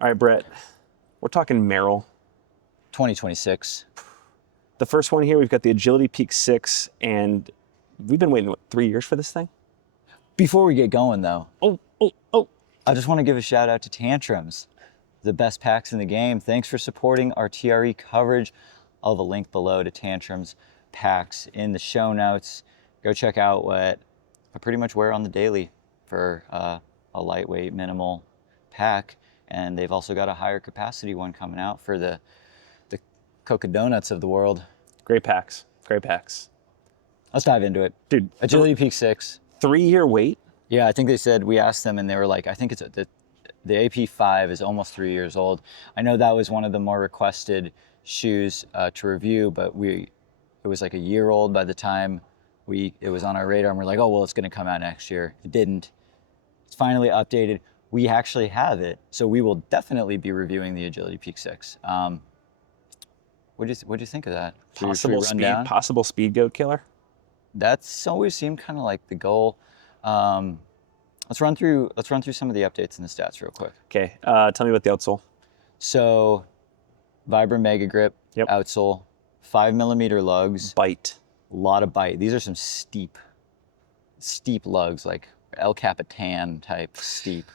All right, Brett, we're talking Merrell. 2026. The first one here, we've got the Agility Peak 6, and we've been waiting, what, 3 years for this thing? Before we get going though, Oh. I just want to give a shout out to Tantrums, the best packs in the game. Thanks for supporting our TRE coverage. I'll have a link below to Tantrums packs in the show notes. Go check out what I pretty much wear on the daily for a lightweight, minimal pack. And they've also got a higher capacity one coming out for the Coca Donuts of the world. Great packs. Great packs. Let's dive into it. Dude, Agility Peak 6. 3-year wait? Yeah, I think they said, we asked them and they were like, I think it's the AP5 is almost 3 years old. I know that was one of the more requested shoes to review, but it was like a year old by the time it was on our radar, and we're like, oh, well, it's gonna come out next year. It didn't. It's finally updated. We actually have it, so we will definitely be reviewing the Agility Peak 6. What'd you think of that? Possible speed goat killer? That's always seemed kind of like the goal. Let's run through some of the updates and the stats real quick. Okay, tell me about the outsole. So, Vibram Mega Grip, Yep. outsole, 5mm lugs. Bite. A lot of bite. These are some steep lugs, like El Capitan type steep.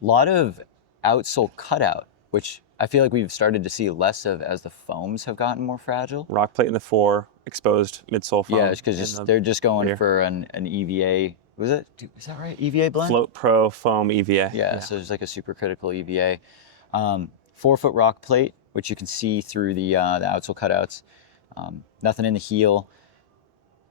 Lot of outsole cutout, which I feel like we've started to see less of as the foams have gotten more fragile. Rock plate in the 4, exposed midsole foam. Yeah, because they're just going for an EVA. Was it? Is that right? EVA blend? Float Pro foam EVA. Yeah, so there's like a supercritical EVA. 4-foot rock plate, which you can see through the outsole cutouts. Nothing in the heel.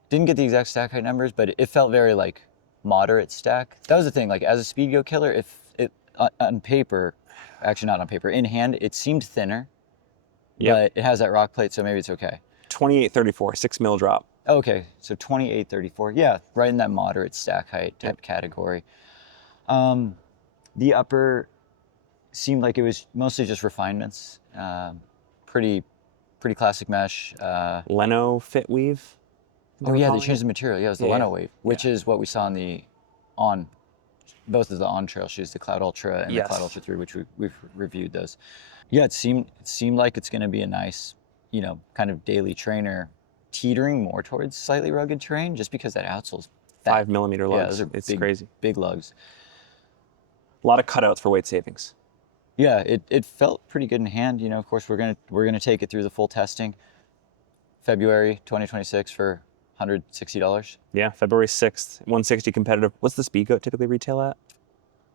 Didn't get the exact stack height numbers, but it felt very like moderate stack. That was the thing, like as a speed goat killer, if it on paper, actually not on paper, in hand, it seemed thinner, but it has that rock plate, so maybe it's okay. 2834, 6mm drop. Okay, so 2834, yeah, right in that moderate stack height type category. The upper seemed like it was mostly just refinements. Pretty classic mesh. Leno fit weave. Oh yeah, they changed the material. Yeah, it was the Leno Wave, which is what we saw on both of the on-trail shoes, the Cloud Ultra and the Cloud Ultra 3, which we've reviewed those. Yeah, it seemed like it's going to be a nice, kind of daily trainer, teetering more towards slightly rugged terrain, just because that outsole's fat. 5mm lugs. Yeah, those are it's crazy. Big lugs. A lot of cutouts for weight savings. Yeah, it felt pretty good in hand. Of course, we're gonna take it through the full testing. February 2026 for $160. Yeah, February 6th, 160 competitive. What's the speed goat typically retail at?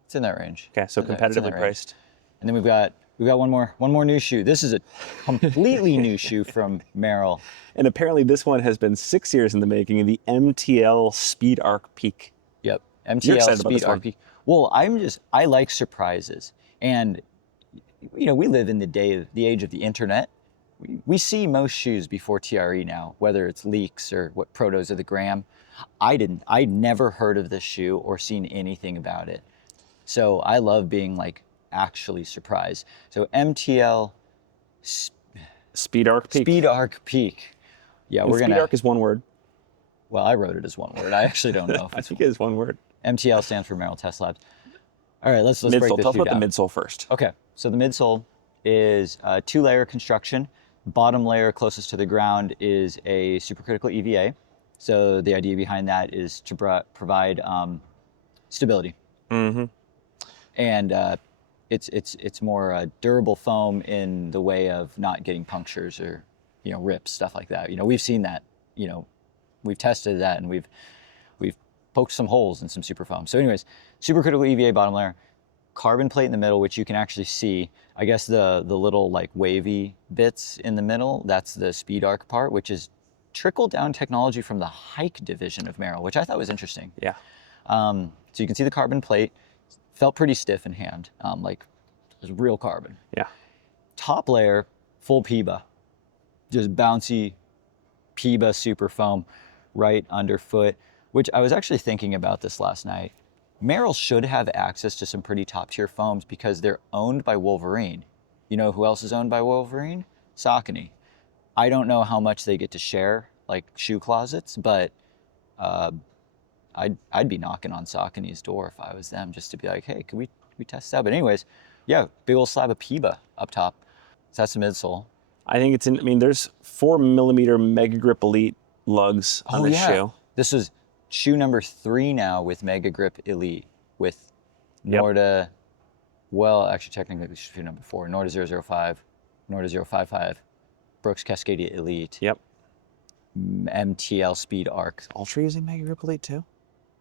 It's in that range. Okay, so competitively priced. And then we've got one more new shoe. This is a completely new shoe from Merrell. And apparently this one has been 6 years in the making, the MTL Speed Arc Peak. Yep, You're excited MTL about this Speed Arc one? Peak. Well, I like surprises. And we live in the age of the internet. We see most shoes before TRE now, whether it's leaks or what protos of the gram. I'd never heard of this shoe or seen anything about it. So I love being like actually surprised. So MTL Speed Arc Peak. Speed Arc Peak. Yeah, And Speed Arc is one word. Well, I wrote it as one word. I actually don't know if I it's think it is one word. MTL stands for Merrell Test Labs. All right, let's break this Midsole. Tell us shoe about down. the midsole first. Okay, so the midsole is a 2-layer construction. Bottom layer closest to the ground is a supercritical EVA. So the idea behind that is to provide stability. Mm-hmm. And it's more durable foam in the way of not getting punctures or rips, stuff like that. We've seen that. We've tested that, and we've poked some holes in some super foam. So anyways, supercritical EVA bottom layer, carbon plate in the middle, which you can actually see. I guess the little like wavy bits in the middle, that's the SpeedARC part, which is trickle down technology from the hike division of Merrell, which I thought was interesting. Yeah. So you can see the carbon plate. Felt pretty stiff in hand, like it was real carbon. Yeah. Top layer, full PIBA, just bouncy PIBA super foam right underfoot, which I was actually thinking about this last night. Merrell should have access to some pretty top tier foams because they're owned by Wolverine. You know who else is owned by Wolverine? Saucony. I don't know how much they get to share, like shoe closets, but I'd be knocking on Saucony's door if I was them, just to be like, hey, can we test out. But anyways, yeah, big old slab of PIBA up top. So that's the midsole. I think it's in. I mean, there's 4mm Mega Grip Elite lugs on this shoe. This was shoe number 3 now with Mega Grip Elite with Norda. Well, actually, technically, this is shoe number 4. Norda 005, Norda 055, Brooks Cascadia Elite. Yep. MTL Speed Arc. Ultra using Mega Grip Elite too?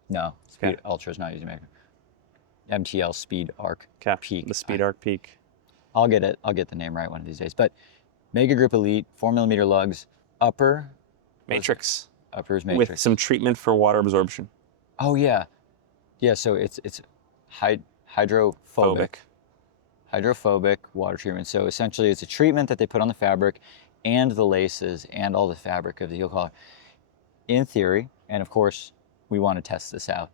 No, Speed Ultra is not using Mega Grip. MTL Speed Arc Peak. The Speed Arc Peak. I'll get it. I'll get the name right one of these days. But Mega Grip Elite, 4mm lugs, upper. Matrix. Upper is Matrix. With some treatment for water absorption. Oh yeah, yeah. So it's hydrophobic. Hydrophobic water treatment. So essentially, it's a treatment that they put on the fabric, and the laces, and all the fabric of the heel collar. In theory, and of course, we want to test this out.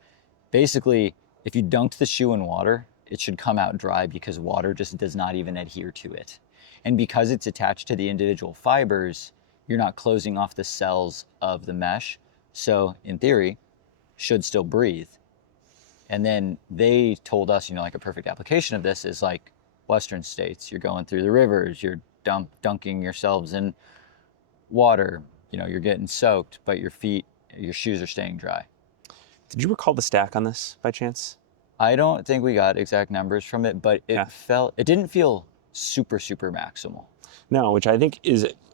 Basically, if you dunked the shoe in water, it should come out dry because water just does not even adhere to it. And because it's attached to the individual fibers, you're not closing off the cells of the mesh. So in theory, should still breathe. And then they told us, like a perfect application of this is like Western states. You're going through the rivers, you're dunking yourselves in water, you're getting soaked, but your shoes are staying dry. Did you recall the stack on this by chance? I don't think we got exact numbers from it, but it didn't feel super, super maximal. No, which I think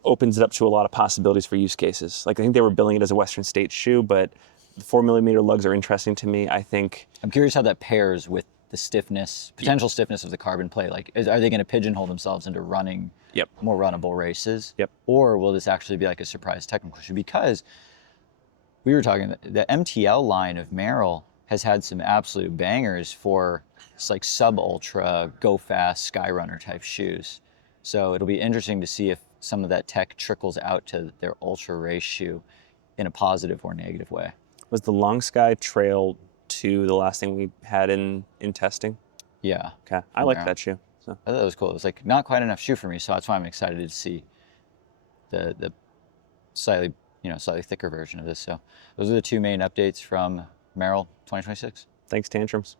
opens it up to a lot of possibilities for use cases. Like I think they were billing it as a Western States shoe, but the 4mm lugs are interesting to me. I'm curious how that pairs with the potential stiffness of the carbon plate. Like, are they going to pigeonhole themselves into running more runnable races? Or will this actually be like a surprise technical shoe? Because we were talking, the MTL line of Merrell has had some absolute bangers for like sub-ultra, go fast, skyrunner type shoes. So it'll be interesting to see if some of that tech trickles out to their ultra race shoe in a positive or negative way. Was the Long Sky Trail 2 the last thing we had in testing? Yeah. Okay, I like that shoe. So. I thought that was cool. It was like not quite enough shoe for me, so that's why I'm excited to see the slightly thicker version of this. So those are the 2 main updates from Merrell 2026. Thanks, Tantrums.